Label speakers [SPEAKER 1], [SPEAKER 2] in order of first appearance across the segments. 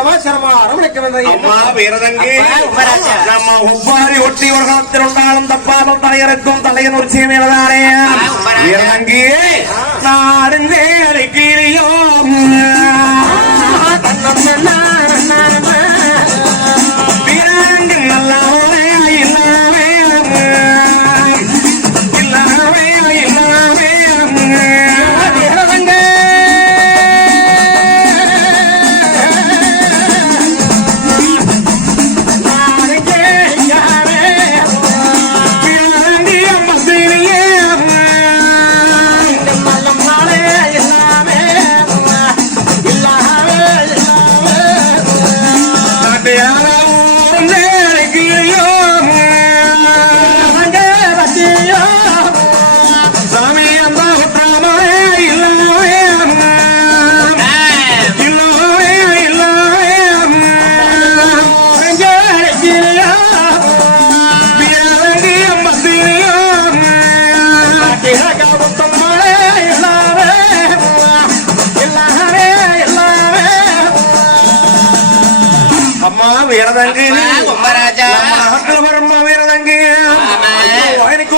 [SPEAKER 1] സമാചാരമാ ഒബ്ബാരി ഒട്ടി ഒഴുകത്തിലുണ്ടാകും
[SPEAKER 2] തപ്പാതും തലയിറക്കും
[SPEAKER 1] തലയിൽ നുറിച്ച് വീണതാണേ ഇറങ്ങി
[SPEAKER 2] നാടിന്റെ
[SPEAKER 1] കിരിയോ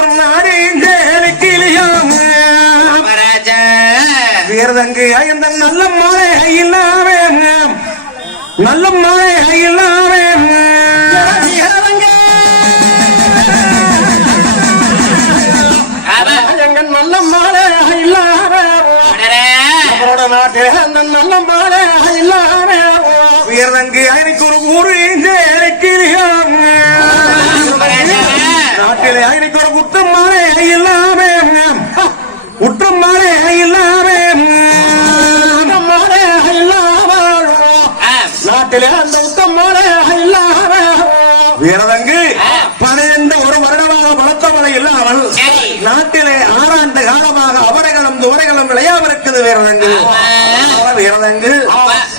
[SPEAKER 1] ஒரு நாடு கிளியும். வீரதங்கு இந்த நல்ல மழை இல்லாமே நல்ல மழை இல்லாமே நல்ல மழை இல்லாம நாட்டு அந்த நல்ல மழை இல்லாம வீரதங்கு எனக்கு ஒரு ஊரு கிளியும்.
[SPEAKER 2] மகாராஜா.
[SPEAKER 1] குற்றம் மழை இல்லாம. குற்றம் மழை இல்லாம. மழை இல்லாம நாட்டிலே அந்த உத்தம் மழை இல்லாம வீரதங்கு
[SPEAKER 2] ஆ.
[SPEAKER 1] பன்னிரண்டு ஒரு வருடமாக பலத்த மழை இல்லாமல். நாட்டிலே ஆறாண்டு காலமாக அவரைகளும் துவரைகளும் விளையாம இருக்குது வீரதங்கு. வீரதங்கு.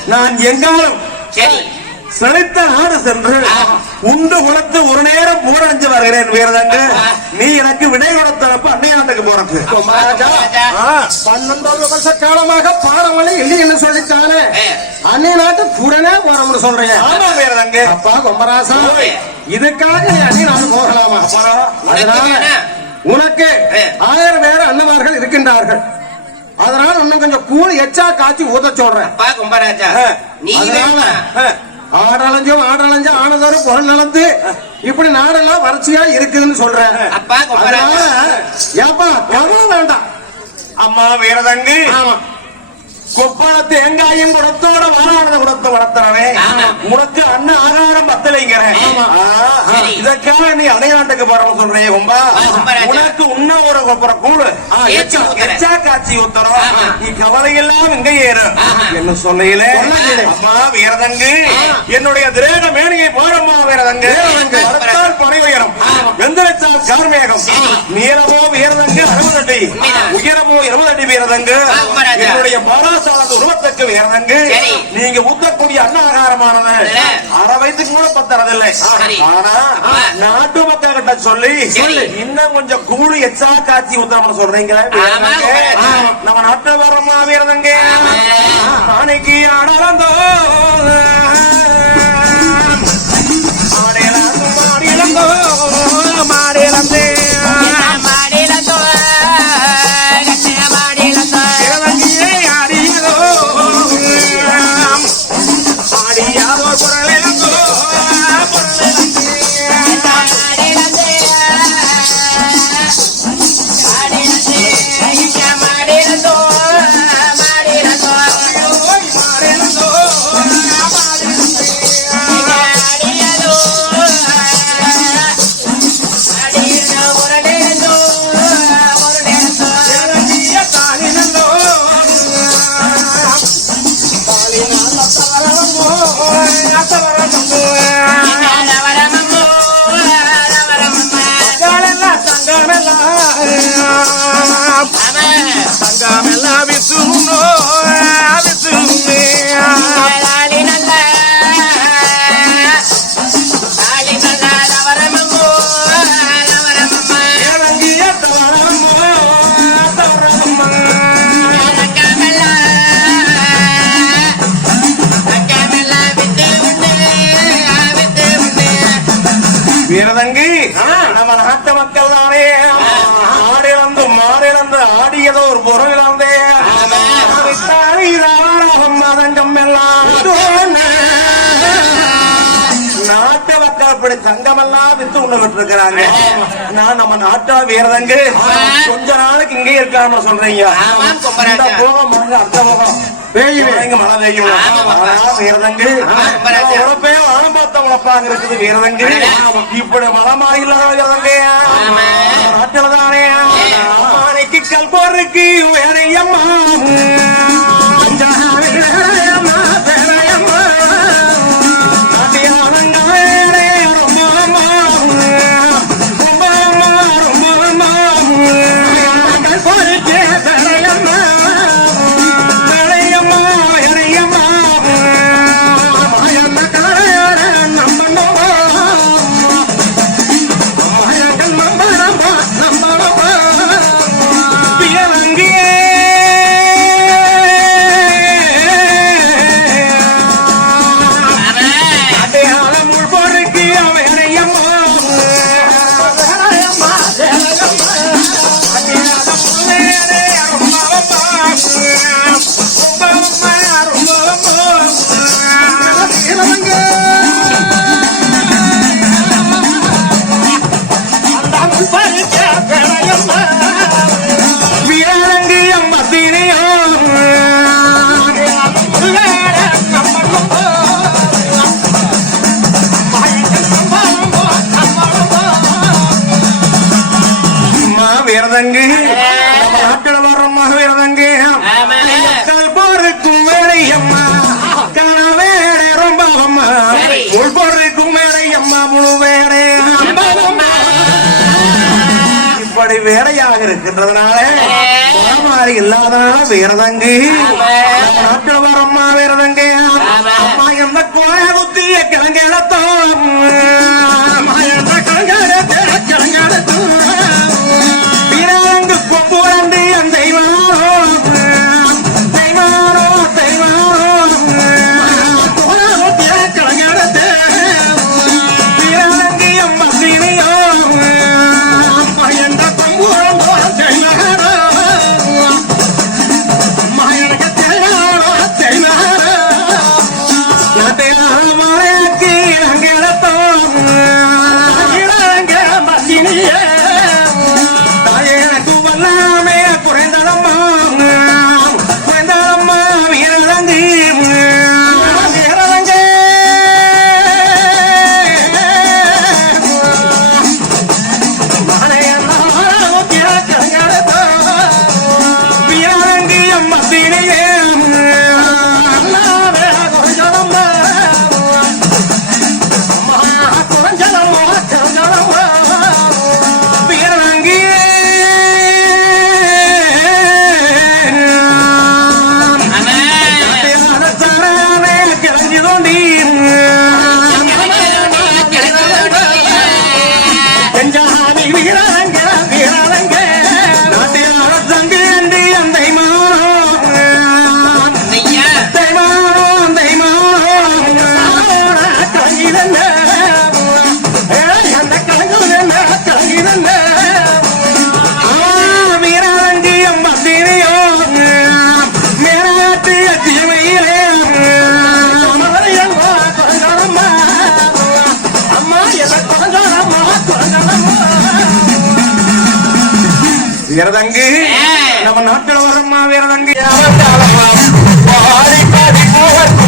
[SPEAKER 1] நான் எங்காலும் செழித்த நாடு சென்று. உண்டு குளத்து ஒரு நேரம் ஊரடைஞ்சு வருகிறேன் வீரதங்கு. நீ எனக்கு விடை கொடுத்தப்ப அன்னையாண்டுக்கு போறக்கு.
[SPEAKER 3] பன்னெண்டோரு வருஷ காலமாக பாடமழை இல்லைன்னு சொல்லித்தானே
[SPEAKER 2] ஏ.
[SPEAKER 3] அன்னை நாட்டு உடனே போறோம்னு சொல்றீங்க
[SPEAKER 1] ஆமா வீரதங்கு
[SPEAKER 3] அப்பா கொம்பராசா. இதுக்காக அன்னி நாடு போகலாமா அதனால
[SPEAKER 2] என்ன?
[SPEAKER 3] உனக்கு. ஆயிரம் பேர் அண்ணமார்கள் இருக்கின்றார்கள் அதனால இன்னும் கொஞ்சம் கூழ் எச்சா காய்ச்சி ஊத சொல்றேன்
[SPEAKER 2] அப்பா கும்பராஜா. நீ?
[SPEAKER 3] ஆடலஞ்சும் ஆடலஞ்சும் ஆனதோறும் பொருள் நடந்து இப்படி நாடெல்லாம் வறட்சியா இருக்குதுன்னு சொல்றேன்.
[SPEAKER 2] அப்பா
[SPEAKER 3] ஏப்பா கவலை வேண்டாம்.
[SPEAKER 1] அம்மா வீரதங்கு.
[SPEAKER 3] ஆமா.
[SPEAKER 1] கொப்பால தேங்காயும் குடத்தோட வாழானத குடத்தை வளர்த்தனே
[SPEAKER 2] ஆமா.
[SPEAKER 1] உனக்கு அண்ணன் ஆகாரம் பத்தலைங்கிறேன். இதற்காக நீ அடையாண்டுக்கு போறோம் சொல்றேன் கொம்பா. உனக்கு உன்ன ஒரு கொப்பர கூடு
[SPEAKER 2] எச்சா
[SPEAKER 1] காட்சி
[SPEAKER 2] ஆமா.
[SPEAKER 1] நீ கவலையெல்லாம் இங்க ஏறு. என்ன சொன்னீங்களே. அம்மா வீரதங்கு. என்னுடைய திரேக மேனியை போறம்மா வீரதங்கு பனை உயரம் வெந்தளித்தால் கார்மேகம்
[SPEAKER 2] சரி.
[SPEAKER 1] நீளமோ வீரதங்கு அறுபது அடி. உயரமோ இருபது அடி வீரதங்கு. என்னுடைய பாராசாலத்து வீரதங்கு
[SPEAKER 2] சரி.
[SPEAKER 1] நீங்க ஊத்தக்கூடிய அன்ன ஆகாரமானது
[SPEAKER 2] இல்ல.
[SPEAKER 1] அரை வயதுக்கு கூட பத்தறதில்லை. ஆனா. நாட்டு மக்கள் கிட்ட சொல்லி. இன்னும் கொஞ்சம் கூடு எச்சா காட்சி ஊத்தணும்னு சொல்றீங்க. நம்ம நாட்டு வரமா
[SPEAKER 2] ஆமா.
[SPEAKER 1] அன்னைக்கு அடலந்தோ வீரதங்கி. நம்ம நாட்டு மக்கள் தானே ஆடிழந்து மாடிழந்து ஆடியதோ ஒரு பொருள் இழந்தே மதங்கம் எல்லாம். நாட்டு மக்கள் அப்படி தங்கமெல்லாம் வித்து உண்ண விட்டுருக்கிறாங்க நான் நம்ம நாட்டா வீரதங்கு. கொஞ்ச நாளைக்கு இங்கே இருக்காம சொல்றீங்க. போகம் மழை, அடுத்த போகம்
[SPEAKER 3] பெய்யுமே.
[SPEAKER 1] மழை பெய்யும். வீரதங்கு.
[SPEAKER 2] கும்பராஜா.
[SPEAKER 1] உழப்பே உழப்பாங்க இருக்குது வீரதங்கு இப்படி மாறி இல்லாத. நாட்டில தானே கல்போருக்கு வேறையம்மா அம்மா முழு வேலை இப்படி வேலையாக இருக்கின்றதுனால மாதிரி இல்லாதனால வீரதங்கு. நாட்டில் வர அம்மா
[SPEAKER 2] ஆமா.
[SPEAKER 1] அம்மா எந்த கோய குத்திய கிழங்கெடுத்தோம் வீரதங்கு. நம்ம நாட்டில் வரம்மா வீரதங்கு. பாடி பாடி போவர்க்கு